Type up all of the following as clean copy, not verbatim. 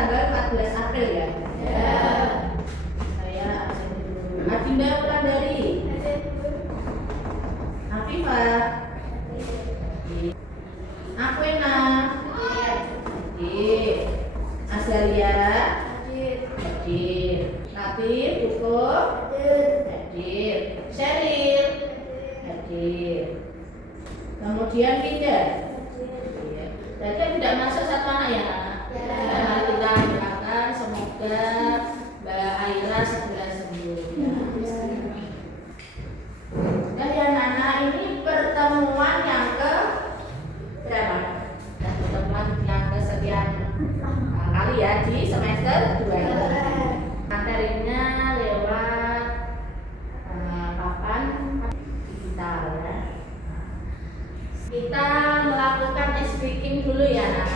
tanggal 14 April ya? Ya. Saya absen dulu. Adinda Wulandari. Afifah. Akwena. Hadir. Azalia. Hadir. Latif, Hukum. Hadir. Sheryl. Hadir. Kemudian Linda. Jadi tidak masuk satu anak ya? Ya. Kita doakan semoga Mbak Aira segera sembuh. Dan ya anak ini pertemuan yang ke berapa? Dan pertemuan yang kesekian kali ya di semester 2. Materinya lewat papan digital ya. Kita melakukan speaking dulu ya nak.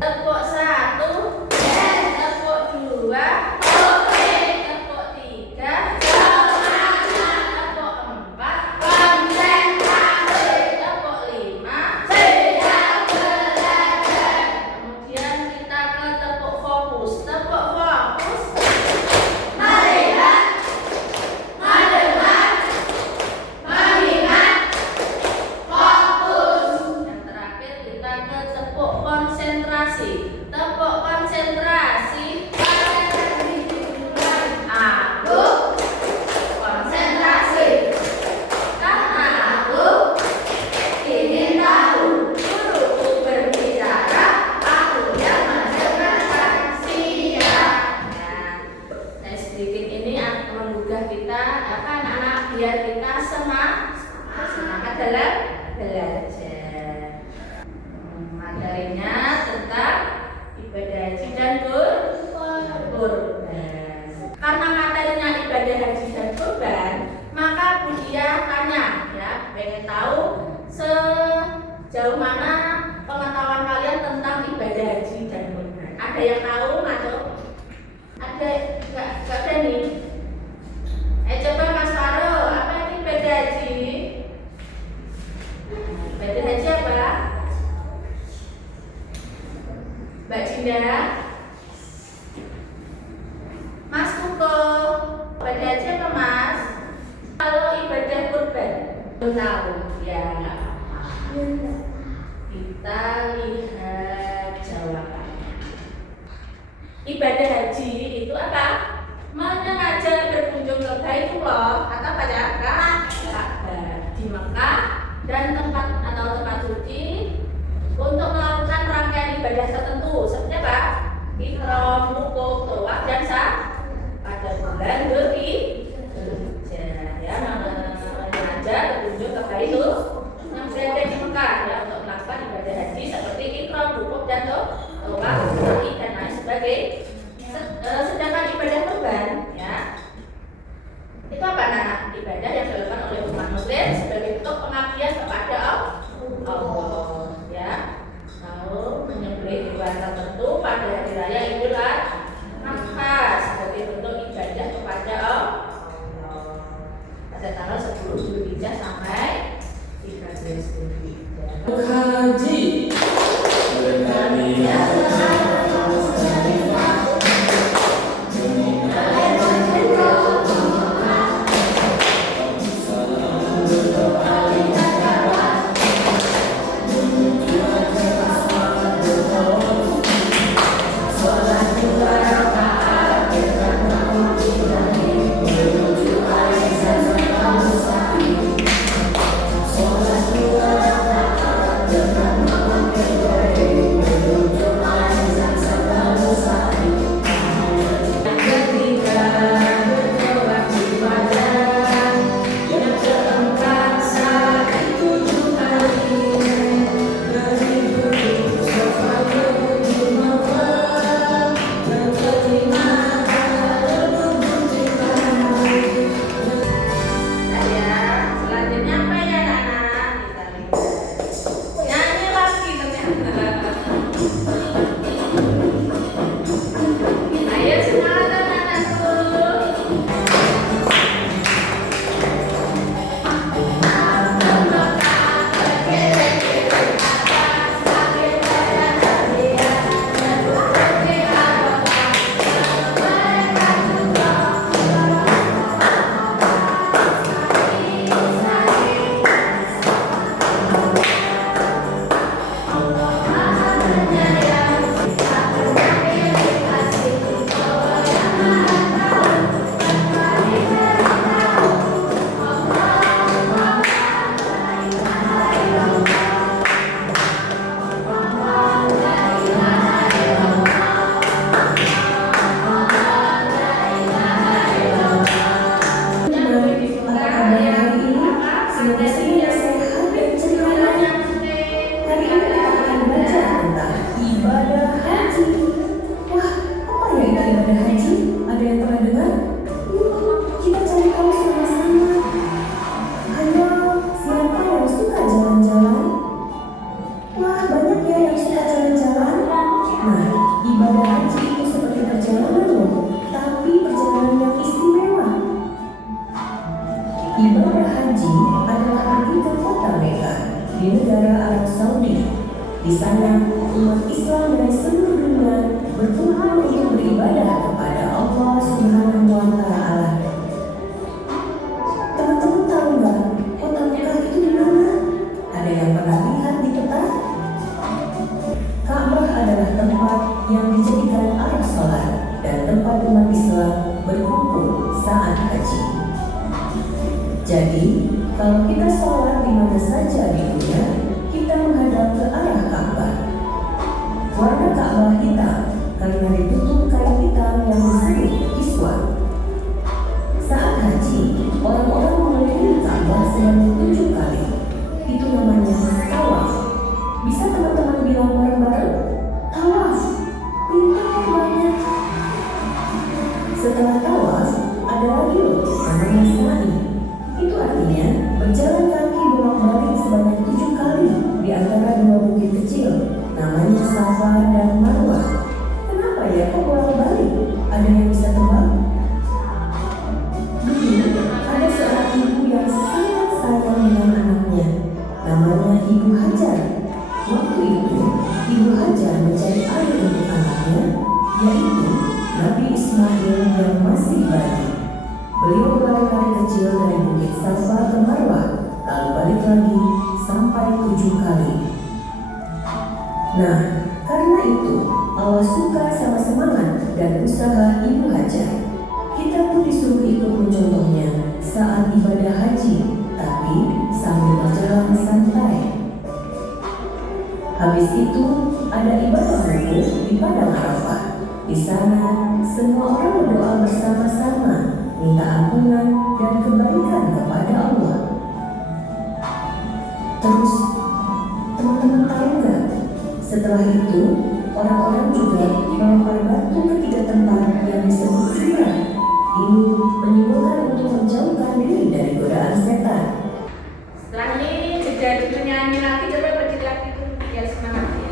Tepuk 1, tepuk 2, tepuk 3, tepuk 4, tepuk 5. Kemudian kita ke tepuk fokus. Tepuk fokus. Konsentrasi. Tepuk konsentrasi. Aku konsentrasi karena aku ingin tahu. Guruku berbicara, aku yang mendengarkan. Siap. Nah, sedikit ini akan menggugah kita anak-anak biar kita semangat dalam belajar. Materinya tentang ibadah haji dan kurban. Karena materinya ibadah haji dan kurban, maka Budia tanya ya, pengen tahu sejauh mana pengetahuan kalian tentang ibadah haji dan kurban. Ada yang tahu atau ada nggak ada nih? Coba Mas Faro, apa itu ibadah haji? Ibadah haji apa? Mbak Cinda, Mas Kuko, ibadah haji apa Mas? Kalau ibadah kurban, belum tahu ya nggak apa-apa. Kita lihat jawabannya. Ibadah haji itu apa? Menyengaja berkunjung ke Baitullah atau apa ya? Ka'bah di Mekah dan tempat suci untuk melakukan rangkaian ibadah tertentu seperti apa? Ihram, wukuf, tawaf dan sah pada bulan Dzulhijjah ya, menyengaja berkunjung ke Baitul yang berada di Mekah ya, untuk melakukan ibadah haji seperti ihram, wukuf dan tawaf, sa'i dan lain sebagainya. Sedangkan ibadah kurban ya, itu apa nak? Ibadah yang dilakukan oleh umat muslim sebagai bentuk pengabdian kepada Allah ya, lalu menyembelih hewan tertentu pada hari raya Idul Adha sebagai bentuk ibadah kepada Allah pada tanggal 10 Dzulhijjah sampai 13 Dzulhijjah. Haji negara Arab Saudi. Di sana, umat Islam dari seluruh dunia berkumpul untuk beribadah kepada Allah Subhanahu wa Ta'ala. Teman-teman tahu nggak kota Mekah itu di mana? Ada yang pernah lihat di peta? Ka'bah adalah tempat yang dijadikan arah sholat dan tempat umat Islam berkumpul saat haji. Jadi, kalau kita sholat di mana saja di dunia, kita menghadap ke arah Ka'bah. Warna Ka'bah hitam karena ditutup kain hitam yang disebut kiswah. Saat haji, orang-orang mengelilingi Ka'bah sebanyak 7 kali. Itu namanya tawaf. Bisa teman-teman bilang bareng-bareng? Tawaf. Pintar banget. Setelah tawaf, ada lagi loh namanya sa'i. Itu artinya berjalan kaki bolak-balik sebanyak 7 kali di antara 2 bukit kecil, namanya Safa dan Marwah. Kenapa ya kok bolak-balik? Ada yang bisa tebak? Dulu ada seorang ibu yang sangat sayang dengan anaknya, namanya Ibu Hajar. Waktu itu, Ibu Hajar mencari air untuk anaknya, yaitu Nabi Ismail yang masih bayi. Beliau berlari-lari kecil dari bukit Safa ke Marwah, lalu balik lagi sampai 7 kali. Nah, karena itu Allah suka sama semangat dan usaha Ibu Hajar. Kita pun disuruh ikut mencontohnya saat ibadah haji, tapi sambil berjalan santai. Habis itu ada ibadah wukuf di padang Arafah. Di sana semua orang berdoa bersama-sama, minta ampunan dan kebaikan kepada Allah. Terus, teman-teman tahu nggak? Setelah itu, orang-orang juga melempar batu ke 3 tempat yang disebut jumrah. Ini menyimbolkan untuk menjauhkan diri dari godaan setan. Setelah ini jadi penyanyi lagi, coba berdiri lagi biar semangat ya.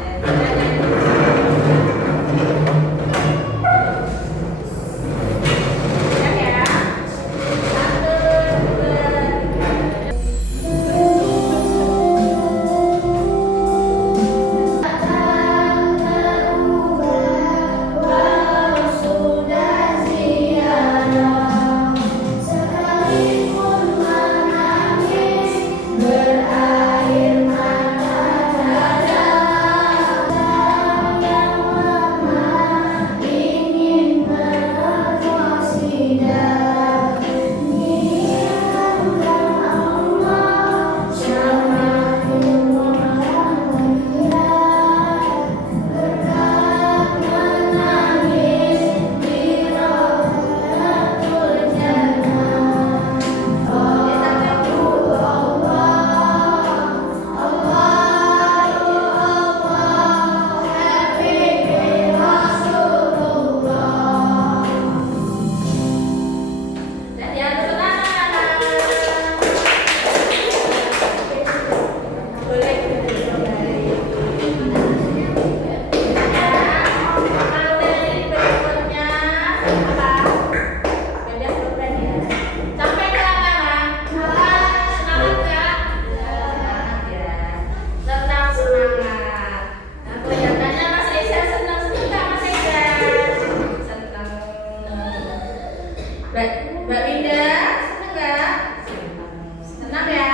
Mbak Linda, senang nggak? Senang ya?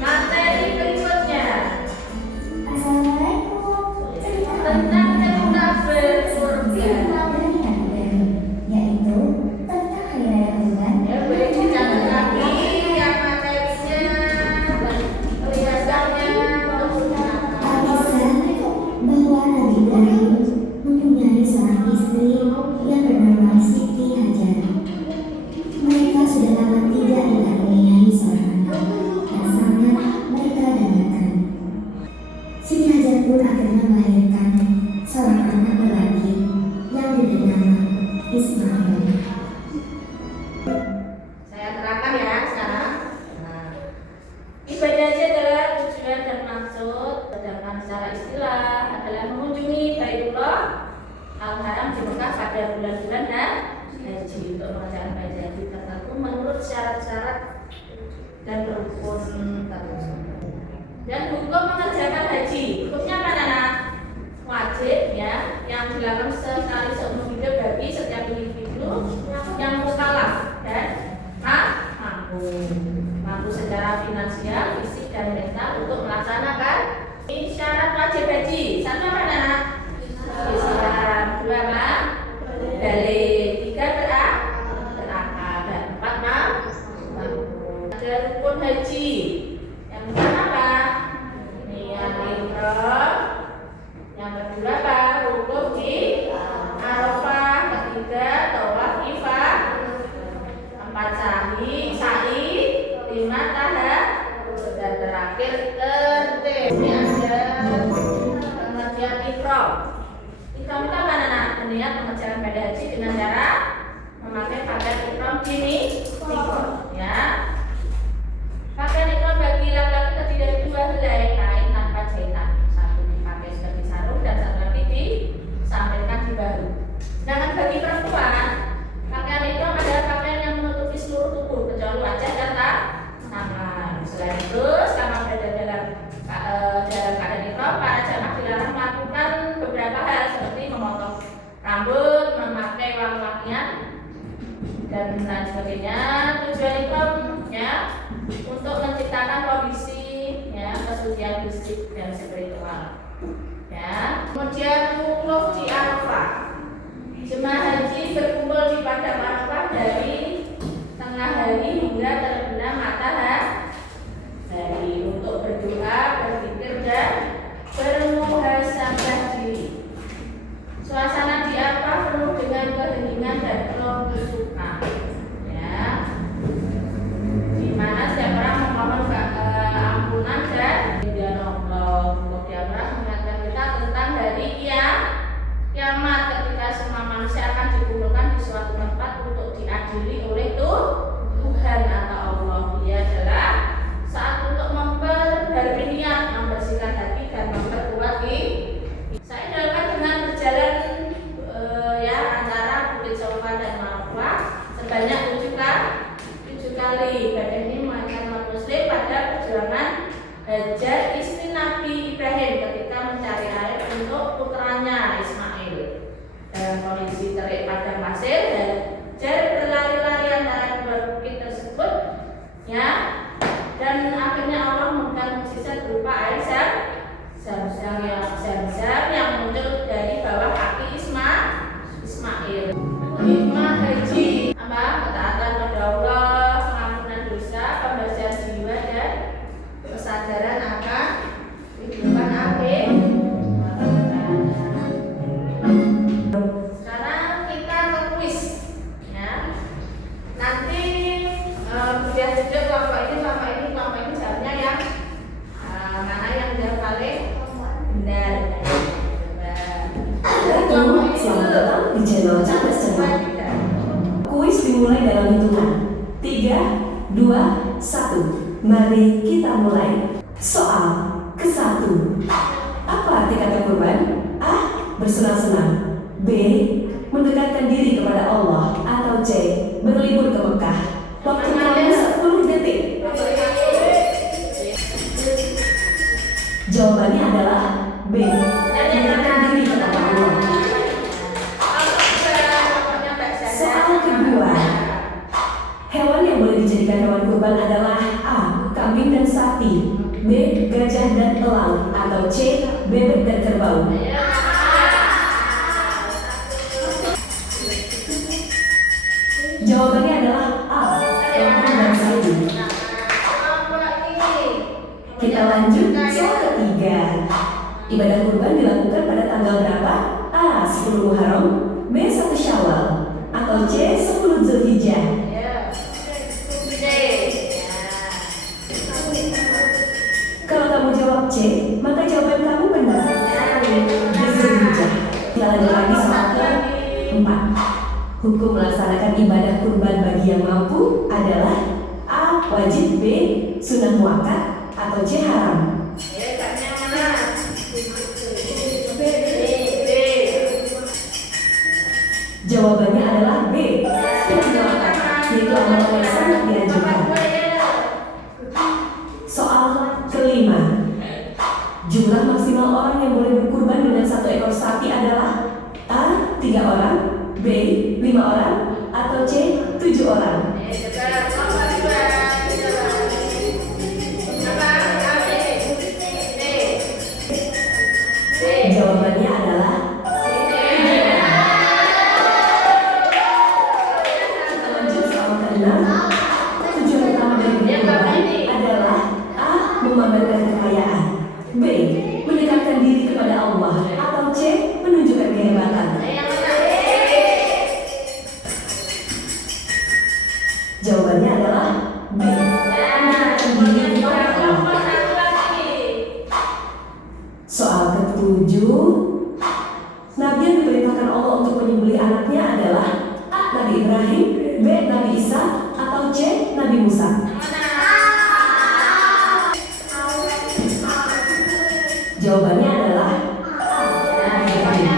Materi berikutnya. Tentang cerita bersurga. Yaitu tentang hari raya Kurban. Ya, boleh dicatat lagi yang materinya, perhiasannya, Kisah bahwa Nabi Ibrahim mempunyai seorang istri yang bernama Siti Hajar. Mereka sudah lama tidak dikaruniai seorang anak yang sangat mereka dambakan. Siti Hajar pun akhirnya melahirkan seorang anak lelaki yang diberi nama Ismail. saya terangkan ya sekarang. Nah, ibadah haji adalah tujuan dan maksud, sedangkan secara istilah adalah mengunjungi Baitullah Al-Haram di Mekah pada bulan-bulan haji untuk mengerjakan ibadah haji tertentu menurut syarat-syarat dan rukun terus. Dan hukum mengerjakan haji, hukumnya apa anak? Wajib ya, yang dilakukan sekali seumur hidup bagi setiap individu yang mukallaf dan mampu secara finansial, fisik dan mental untuk melaksanakan ini syarat wajib haji. Satu apa anak? Islam. Dua apa? Balik. Tiga berakal dan empat ada rukun haji. Yang pertama apa? Niat ihram. Yang kedua apa? Wukuf di Arafah. Ketiga tawaf ifah. Empat sa'i. Lima tahap. Dan terakhir tertib. Ini ada pengertian ihram. Ihram itu apa anak? Niat mengerjakan ibadah haji dengan cara memakai pakaian ihram ini ya. Pakaian ihram bagi laki-laki terdiri dari dua helai kain tanpa jahitan. Satu dipakai sebagai sarung dan satu lagi disampaikan di bahu. Sedangkan bagi perempuan, pakaian ihram adalah pakaian yang menutupi seluruh tubuh kecuali wajah dan tangan. Selain itu, selama berada dalam keadaan ihram, para jamaah dilarang melakukan beberapa hal seperti memotong rambut, memakai wangi-wangian dan lain sebagainya. Tujuan ihramnya untuk menciptakan kondisi ya kesucian fisik dan spiritual. Ya. Kemudian wukuf di Arafah. Jemaah haji berkumpul di padang Arafah dari tengah hari hingga terbenam matahari untuk berdoa, berzikir dan bermuhasabah diri. Suasana di Arafah penuh dengan keheningan dan kehusukan. Ya. Di mana setiap orang memohon ampunan dan ridha Allah. Kemudian Allah mengingatkan kita tentang hari kiamat ketika semua manusia akan dikumpulkan di suatu tempat untuk diadili oleh Tuhan atau Allah. Dia adalah saat untuk memperbarui niat, membersihkan hati dan memperkuat saya dapat dengan berjalan ya antara Bukit Sofa dan Marwah sebanyak 7 kali. Ibadah ini mengingatkan umat muslim pada perjuangan Hajar istri Nabi Ibrahim ketika mencari air untuk putranya Ismail. Dalam kondisi terik padang pasir, Hajar berlari-lari antara dua bukit tersebut ya, dan akhirnya Allah memberikan mukjizat berupa air Zam-zam yang muncul dari bawah kaki Ismail. Hikmah haji apa? Ketaatan kepada Allah, pengampunan dosa, pembersihan jiwa dan kesadaran akan kehidupan akhir. Sekarang kita ke kuis ya. Nanti kemudian juga kelompok ini jawabnya yang mana yang jawab paling benar. Selamat datang di channel Cerdas Cermat. Kuis dimulai dalam hitungan 3, 2, 1. Mari kita mulai. Soal ke-1. Apa arti kata kurban? A. Bersenang-senang. B. Mendekatkan diri kepada Allah. Atau C. Berlibur ke Mekah. Waktu kamu 10 detik. Jawabannya adalah B. Mendekatkan diri kepada Allah. Soal kedua. Hewan yang boleh dijadikan hewan kurban adalah A. Kambing dan sapi, B. Gajah dan elang, atau C. Bebek dan kerbau. Jawabannya adalah A. Kambing dan sapi. Kita lanjut soal ketiga. Ibadah kurban dilakukan pada tanggal berapa? A. 10 Muharram, B. 1 Syawal, atau C. 10 Zulhijjah. Kalau kamu jawab C, maka jawaban kamu benar. Zulhijjah. Kita lanjut lagi soal keempat. Hukum melaksanakan ibadah kurban bagi yang mampu adalah A. Wajib, B. Sunnah muakkad, atau C. Haram. Jawabannya adalah B. Sunnah muakkad, yaitu amalan yang sangat dianjurkan. kelima. Jumlah maksimal orang yang boleh berkurban dengan 1 ekor sapi adalah A. 3 orang, B. 5 orang, atau C. 7 orang. Jawabannya adalah lanjut soal ke-6. Tujuan utama dari berkurban adalah A. Memamerkan kekayaan, B. Mendekatkan diri kepada Allah, atau C. Menunjukkan kehebatan. Jawabannya adalah B. Mendekatkan diri kepada Allah. Soal ke-7. Nabi yang diperintahkan Allah untuk menyembelih anaknya adalah A. Nabi Ibrahim, B. Nabi Isa, atau C. Nabi Musa. Jawabannya adalah A. Nabi Ibrahim.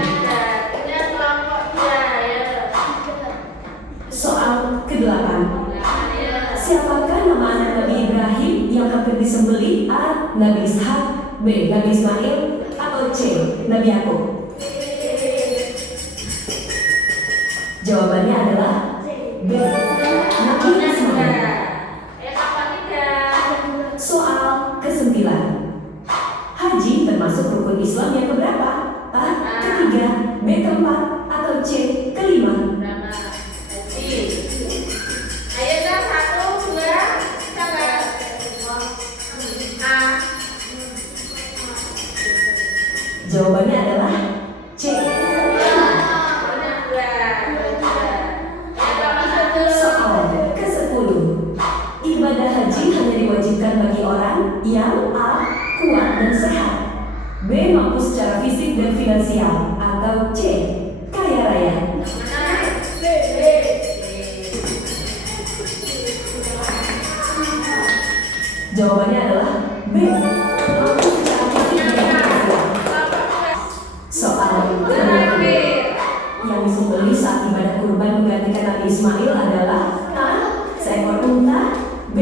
Soal ke-8. Siapakah nama anak Nabi Ibrahim yang hampir disembelih? A. Nabi Ishak, B. Nabi Ismail, atau C. Nabi Yakub. Jawabannya adalah B. Nabi Ismail. Soal ke-9. Haji termasuk rukun Islam yang keberapa? A. Ketiga, B. Keempat, atau C. Kelima. Jawabannya adalah C. Soal ke-10. Ibadah haji hanya diwajibkan bagi orang yang A. Kuat dan sehat, B. Mampu secara fisik dan finansial, atau C. Kaya raya. Jawabannya adalah B. Mampu secara fisik dan finansial. Soal ke-11. Yang disembelih saat ibadah kurban menggantikan Nabi Ismail adalah A. Seekor unta, B.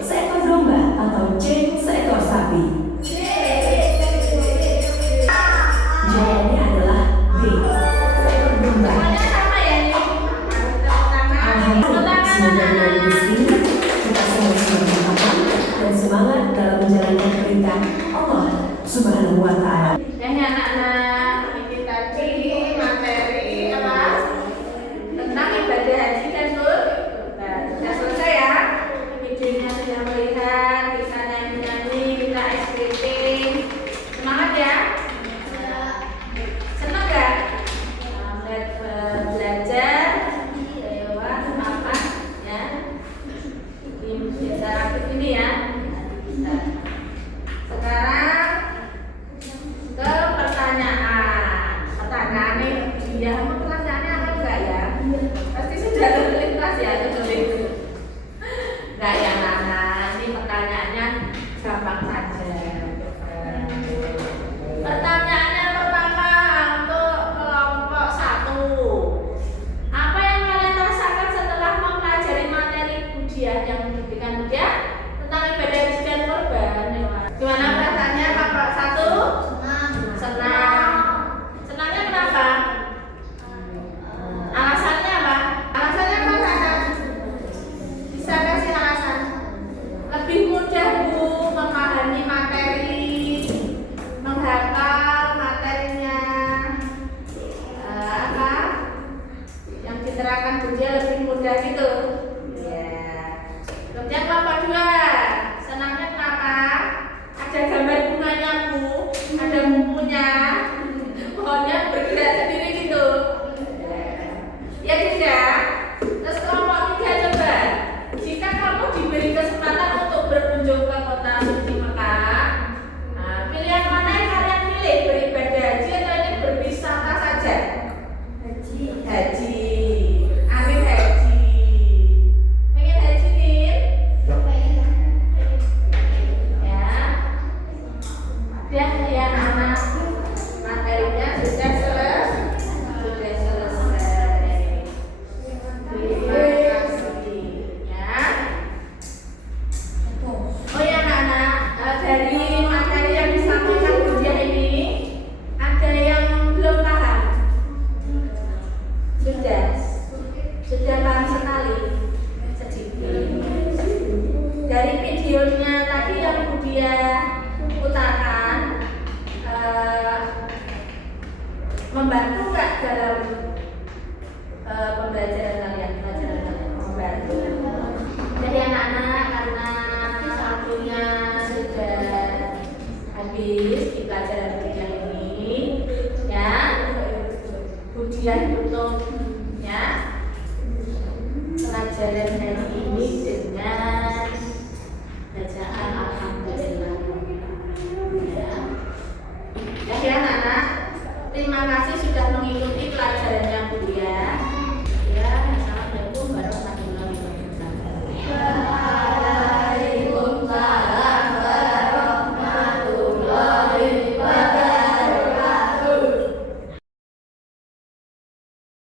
Seekor domba, atau C. Seekor sapi. Jawabannya adalah B. Seekor domba. Alhamdulillah, semoga dengan ini kita semua bisa bermanfaat dan semangat dalam menjalankan perintah Allah Subhanahu wa Ta'ala. Yang anak-anak ini tadi materi apa tentang ibadah haji dan kurban. Sudah selesai ya. Videonya sudah melihat, kita nyanyi-nyanyi, kita SPT. Semangat ya. Senang gak? Belajar lewat apa ya? Bisa aktif ini ya. Sekarang ke membantu nggak dalam pembelajaran kalian, membantu. Jadi anak-anak, karena waktunya sudah habis di pelajaran yang ini, ya, ujian untuk ya pelajaran hari ini dengan bacaan alhamdulillah. Ya, anak-anak, terima kasih sudah mengikuti pelajarannya Bu.